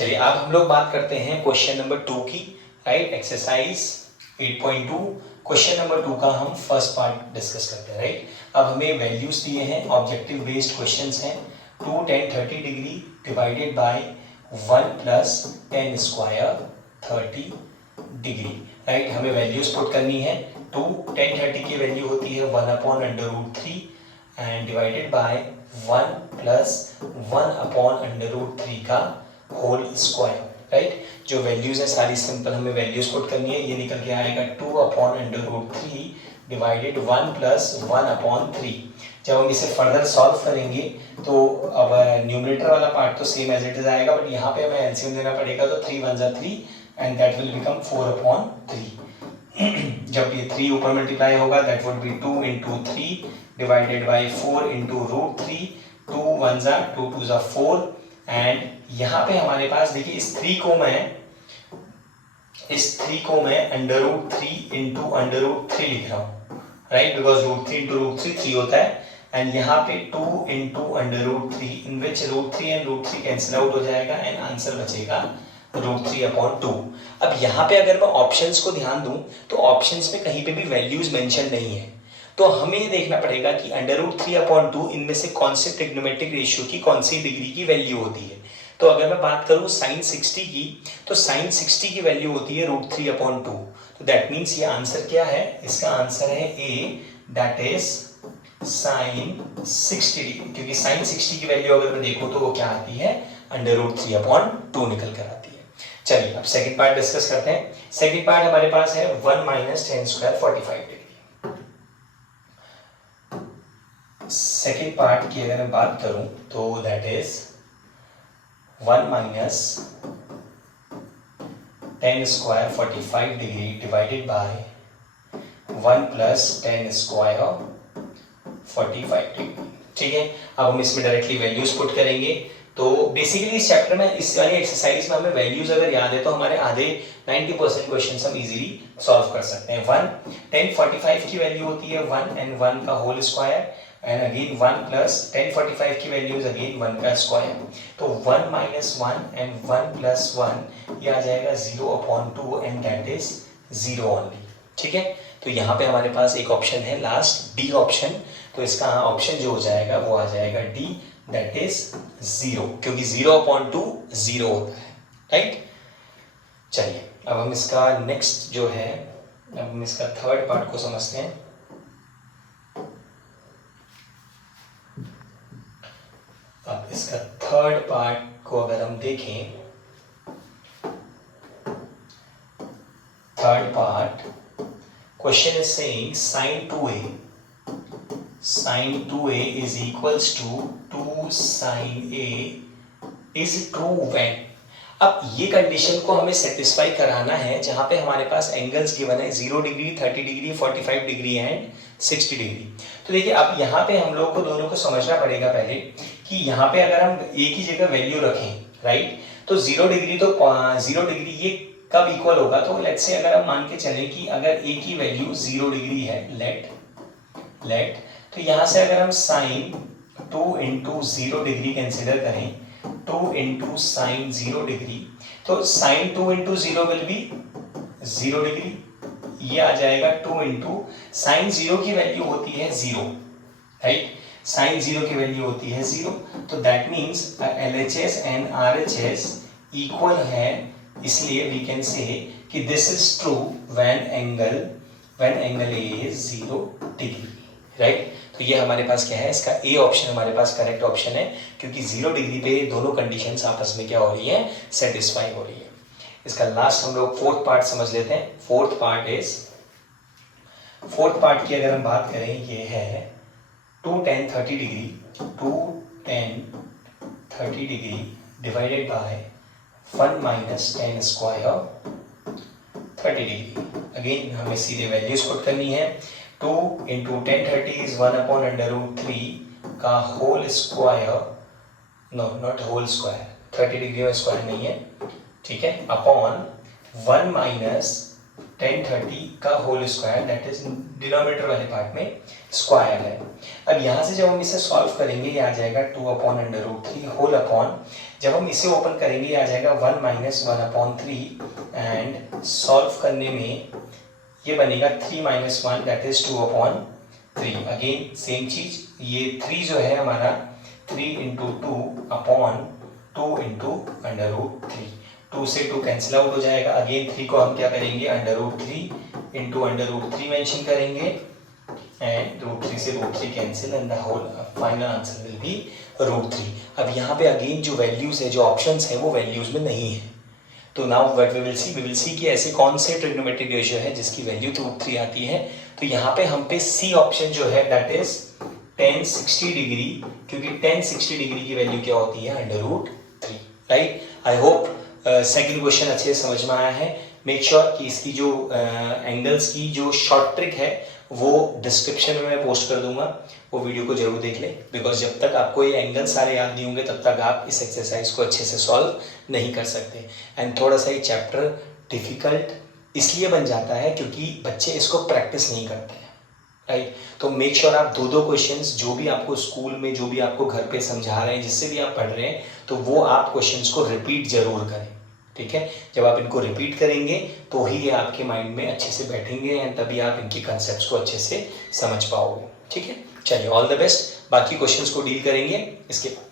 चलिए अब हम लोग बात करते हैं क्वेश्चन नंबर 2 की, राइट। एक्सरसाइज 8.2 क्वेश्चन नंबर 2 का हम फर्स्ट पार्ट डिस्कस करते हैं, राइट। अब हमें वैल्यूज दिए हैं, ऑब्जेक्टिव बेस्ड क्वेश्चंस हैं। 2 10 30 degree divided by 1 plus 10 square 30 degree, right. हमें वैल्यूज पुट करनी है। 2 10 30 की वैल्यू होती है 1/√3 एंड डिवाइडेड बाय 1 प्लस 1/√3 का होल स्क्वायर, राइट। जो वैल्यूज है सारी सिंपल हमें वैल्यूज पुट करनी है। ये निकल के आएगा 2/√3 डिवाइडेड 1 प्लस 1/3। जब हम इसे फर्दर सॉल्व करेंगे तो अब न्यूमरेटर वाला पार्ट तो सेम एज इट इज आएगा, बट यहाँ पे हमें एलसीएम देना पड़ेगा। तो 3 1 जा 3 एंड दैट विल बिकम 4/3। जब ये 3 ऊपर मल्टीप्लाई होगा that would be 2 into 3 divided by 4 into √3। 2 1 जा 2 2 जा 4 एंड यहाँ पे हमारे पास देखिए इस 3 को मैं √3 इंटू √3 लिख रहा हूँ, राइट, बिकॉज √3 इंटू √3 3 होता है। एंड यहाँ पे 2 into √3 in which √3 and √3 cancel out हो जाएगा एंड आंसर बचेगा √3/2। अब यहाँ पे अगर मैं ऑप्शंस को ध्यान दूं तो ऑप्शंस में कहीं पे भी वैल्यूज मेंशन नहीं है, तो हमें ये देखना पड़ेगा कि √3/2 इनमें से कौन से ट्रिग्नोमेट्रिक रेशियो की कौन सी डिग्री की वैल्यू होती है। तो अगर मैं बात करूं sin 60 की, तो sin 60 की वैल्यू होती है √3/2। तो दैट मीन्स ये आंसर क्या है, इसका आंसर है ए, दैट इज sin 60 डिग्री, क्योंकि sin 60 की वैल्यू अगर मैं देखूं तो वो क्या आती है, √3/2 निकल कर आती है। चलिए अब सेकंड पार्ट डिस्कस करते हैं। सेकंड पार्ट हमारे पास है 1 - 10 स्क्वायर 45 डिग्री। सेकंड पार्ट की अगर मैं बात करूं तो that is 1 - 10 square 45 degree divided by 1 plus 10 square 45 degree, ठीक है। अब हम इसमें डायरेक्टली वैल्यूज पुट करेंगे। तो बेसिकली इस चैप्टर में, इस वाली एक्सरसाइज में हमें वैल्यूज अगर याद है तो हमारे आधे 90% क्वेश्चन हम इजीली सॉल्व कर सकते हैं। 1 10 45 की वैल्यू होती है 1 एंड 1 का whole square and again 1 plus 10 45 की वैल्यूज अगेन 1 का स्क्वायर। तो 1 - 1 एंड 1 + 1 ये आ जाएगा 0/2 एंड दैट इज 0 ओनली, ठीक है। तो यहाँ पे हमारे पास एक ऑप्शन है लास्ट डी ऑप्शन, तो इसका ऑप्शन जो हो जाएगा वो आ जाएगा डी, दैट इज 0, क्योंकि 0/2 0 होता है, राइट। चलिए अब हम इसका नेक्स्ट जो है, अब हम इसका थर्ड पार्ट को समझते हैं। अब इसका थर्ड पार्ट को अगर हम देखें, third part question is saying sin 2a is equals to 2 sin a is true when। अब ये कंडीशन को हमें सेटिस्फाई कराना है जहां पे हमारे पास एंगल्स गिवन है 0 degree 30 degree 45 degree and 60 degree. तो देखिए अब यहाँ पे हम लोगों को दोनों को समझना पड़ेगा पहले कि यहाँ पे अगर हम एक ही जगह वैल्यू रखें, राइट, तो 0 डिग्री तो 0 डिग्री ये कब इक्वल होगा। तो लेट्स से अगर हम मान के चले कि अगर ए की वैल्यू 0 डिग्री है, लेट तो यहाँ से अगर हम sin 2 इंटू 0 डिग्री कंसिडर करें, 2 इंटू साइन 0 डिग्री, तो sin 2 into 0 will be 0 degree, ये आ जाएगा 2 इंटू साइन 0 की वैल्यू होती है 0, राइट, साइन 0 की वैल्यू होती है 0। तो that means LHS and RHS equal है, इसलिए वी कैन से कि this is true when angle is 0 degree, right. तो ये हमारे पास क्या है, इसका ए ऑप्शन हमारे पास करेक्ट ऑप्शन है, क्योंकि 0 डिग्री पे दोनों कंडीशंस आपस में क्या हो रही है, सेटिस्फाई हो रही है। इसका लास्ट हम लोग फोर्थ पार्ट समझ लेते हैं। फोर्थ पार्ट की अगर हम बात करें, ये है 2 10 30 degree divided by 1 - 10 square 30 degree. Again हमें सीधे वैल्यूज पुट करनी है। 2 इंटू 10 30 इज 1/√3 का whole square, no not whole square, 30 degree में स्क्वायर नहीं है, ठीक है, अपॉन 1 - 1030 का whole square, that is denominator वाले पार्ट में स्क्वायर है। अब यहाँ से जब हम इसे सॉल्व करेंगे ये आ जाएगा 2/√3 होल अपॉन, जब हम इसे ओपन करेंगे ये आ जाएगा 1 - 1/3 एंड सॉल्व करने में ये बनेगा 3 - 1 दैट इज 2/3। अगेन सेम चीज, ये 3 जो है हमारा 3 × 2/2 × 2 से 2 कैंसिल आउट हो जाएगा। अगेन 3 को हम क्या करेंगे √3 × √3 मेंशन करेंगे एंड √3 से √3 cancel and the whole final answer will be √3। अब यहाँ पे अगेन जो वैल्यूज है, जो ऑप्शंस है वो वैल्यूज में नहीं है। तो now what we will see कि ऐसे कौन से ट्रिग्नोमेट्रिक रेशियो है जिसकी वैल्यू √3 आती है। तो यहाँ पे हम पे सी ऑप्शन जो है दैट इज tan 60 डिग्री, क्योंकि tan 60 डिग्री की वैल्यू क्या होती है √3, right. I hope second question अच्छे से समझ में आया है। मेक श्योर कि इसकी जो एंगल्स की जो शॉर्ट ट्रिक है वो डिस्क्रिप्शन में मैं पोस्ट कर दूंगा, वो वीडियो को जरूर देख लें, बिकॉज जब तक आपको ये एंगल सारे याद नहीं होंगे तब तक आप इस एक्सरसाइज को अच्छे से सॉल्व नहीं कर सकते। एंड थोड़ा सा ये चैप्टर डिफिकल्ट इसलिए बन जाता है क्योंकि बच्चे इसको प्रैक्टिस नहीं करते हैं, राइट। तो मेक श्योर आप 2-2 क्वेश्चंस जो भी आपको स्कूल में, जो भी आपको घर पे समझा रहे हैं, जिससे भी आप पढ़ रहे हैं, तो वो आप क्वेश्चंस को रिपीट जरूर करें, ठीक है। जब आप इनको रिपीट करेंगे तो ही ये आपके माइंड में अच्छे से बैठेंगे एंड तभी आप इनकी कंसेप्ट्स को अच्छे से समझ पाओगे, ठीक है। चलिए, ऑल द बेस्ट। बाकी क्वेश्चंस को डील करेंगे इसके बाद।